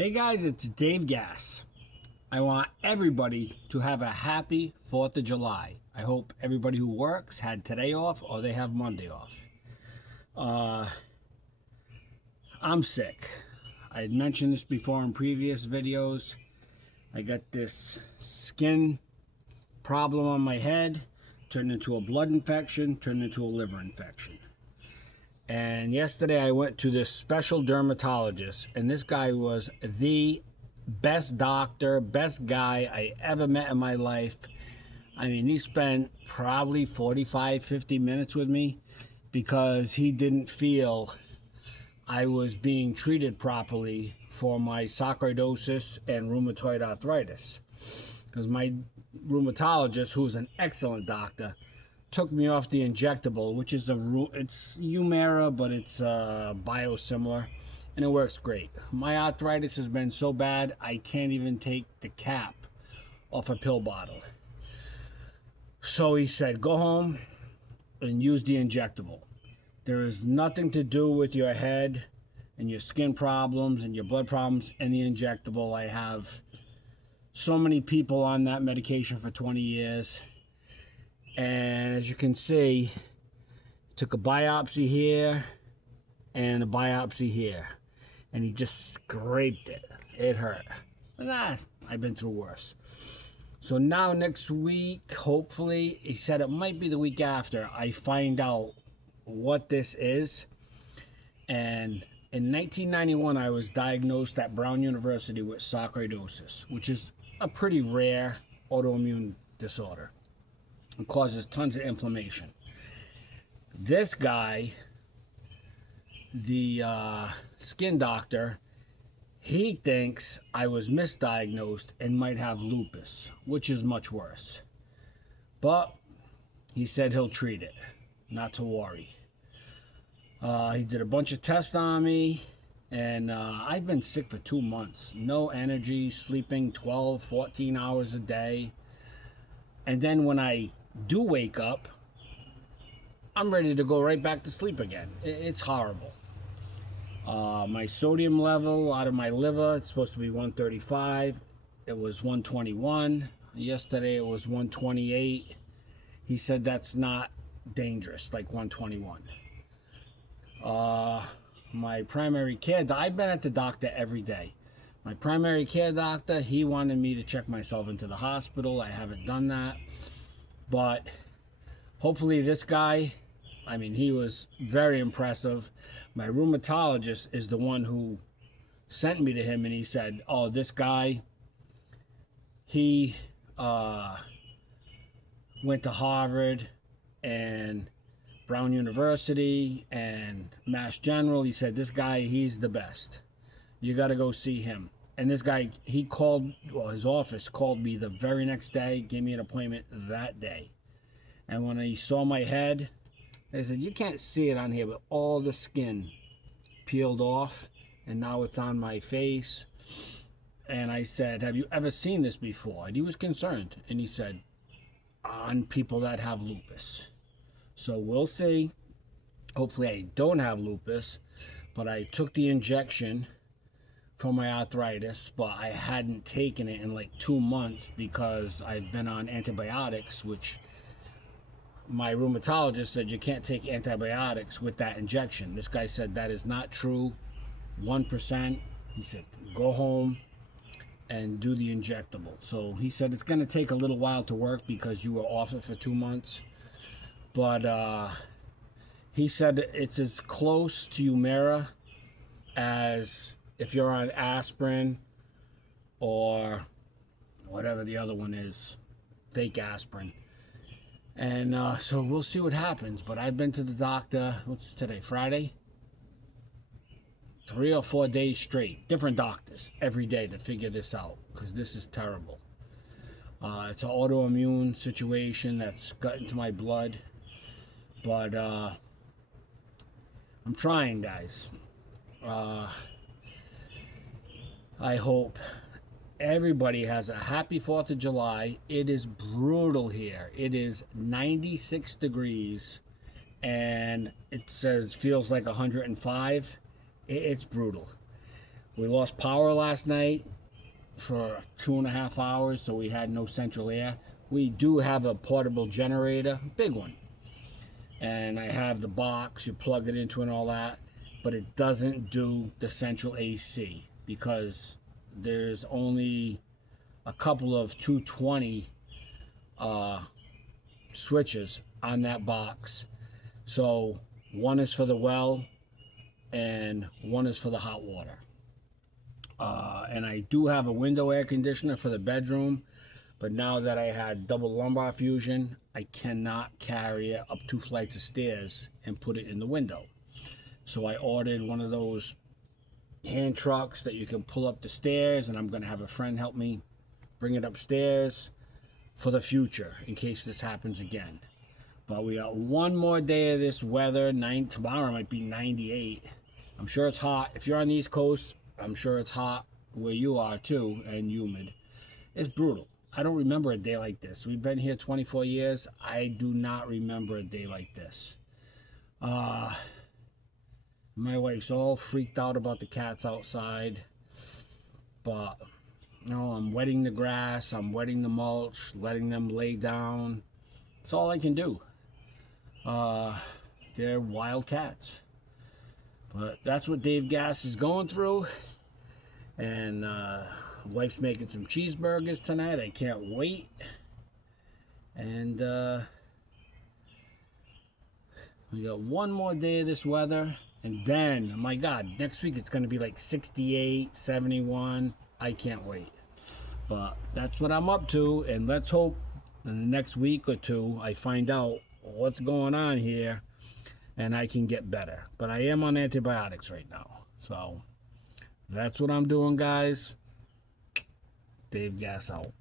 Hey guys, it's Dave Gass. I want everybody to have a happy 4th of July. I hope everybody who works had today off or they have Monday off. I'm sick. I had mentioned this before in previous videos. I got this skin problem on my head, turned into a blood infection, turned into a liver infection. And yesterday I went to this special dermatologist, and this guy was the best doctor, best guy I ever met in my life. I mean, he spent probably 45, 50 minutes with me because he didn't feel I was being treated properly for my sarcoidosis and rheumatoid arthritis. Because my rheumatologist, who's an excellent doctor, took me off the injectable, which is it's Humira, but it's biosimilar, and it works great. My arthritis has been so bad I can't even take the cap off a pill bottle. So he said, go home and use the injectable. There is nothing to do with your head and your skin problems and your blood problems and the injectable. I have so many people on that medication for 20 years. And as you can see, took a biopsy here and a biopsy here. And he just scraped it. It hurt. But I've been through worse. So now next week, hopefully, he said it might be the week after, I find out what this is. And in 1991, I was diagnosed at Brown University with sarcoidosis, which is a pretty rare autoimmune disorder. It causes tons of inflammation. This guy, the skin doctor, he thinks I was misdiagnosed and might have lupus, which is much worse. But he said he'll treat it, not to worry. He did a bunch of tests on me, and I've been sick for 2 months. No energy, sleeping 12, 14 hours a day. And then when I do wake up, I'm ready to go right back to sleep again. It's horrible. My sodium level out of my liver, it's supposed to be 135. It was 121. Yesterday it was 128. He said that's not dangerous, like 121. My primary care, I've been at the doctor every day. My primary care doctor, he wanted me to check myself into the hospital. I haven't done that. But hopefully this guy, I mean, he was very impressive. My rheumatologist is the one who sent me to him, and he said, oh, this guy, he went to Harvard and Brown University and Mass General. He said, this guy, he's the best. You got to go see him. And this guy, he called, well, his office called me the very next day, gave me an appointment that day. And when he saw my head, they said, you can't see it on here, but all the skin peeled off, and now it's on my face. And I said, have you ever seen this before? And he was concerned. And he said, on people that have lupus. So we'll see. Hopefully I don't have lupus, but I took the injection for my arthritis, but I hadn't taken it in like 2 months because I've been on antibiotics, which my rheumatologist said you can't take antibiotics with that injection. This guy said that is not true, 1%. He said, go home and do the injectable. So he said it's going to take a little while to work because you were off it for 2 months. But he said it's as close to Humira as if you're on aspirin or whatever the other one is, fake aspirin. And so we'll see what happens. But I've been to the doctor, what's today, Friday? 3 or 4 days straight. Different doctors every day to figure this out because this is terrible. It's an autoimmune situation that's got into my blood. But I'm trying, guys. I hope everybody has a happy 4th of July. It is brutal here. It is 96 degrees and it says feels like 105. It's brutal. We lost power last night for 2.5 hours, so we had no central air. We do have a portable generator, big one. And I have the box, you plug it into and all that, but it doesn't do the central AC because there's only a couple of 220 switches on that box. So one is for the well and one is for the hot water. And I do have a window air conditioner for the bedroom, but now that I had double lumbar fusion, I cannot carry it up 2 flights of stairs and put it in the window. So I ordered one of those hand trucks that you can pull up the stairs, and I'm going to have a friend help me bring it upstairs for the future in case this happens again. But we got one more day of this weather. Tomorrow might be 98. I'm sure it's hot. If you're on the East Coast, I'm sure it's hot where you are too, and humid. It's brutal. I don't remember a day like this. We've been here 24 years. I do not remember a day like this. My wife's all freaked out about the cats outside. But, you know, I'm wetting the grass. I'm wetting the mulch, letting them lay down. That's all I can do. They're wild cats. But that's what Dave Gass is going through. And wife's making some cheeseburgers tonight. I can't wait. And we got one more day of this weather. And then, oh my God, next week it's going to be like 68, 71. I can't wait. But that's what I'm up to. And let's hope in the next week or two I find out what's going on here and I can get better. But I am on antibiotics right now. So that's what I'm doing, guys. Dave Gass out.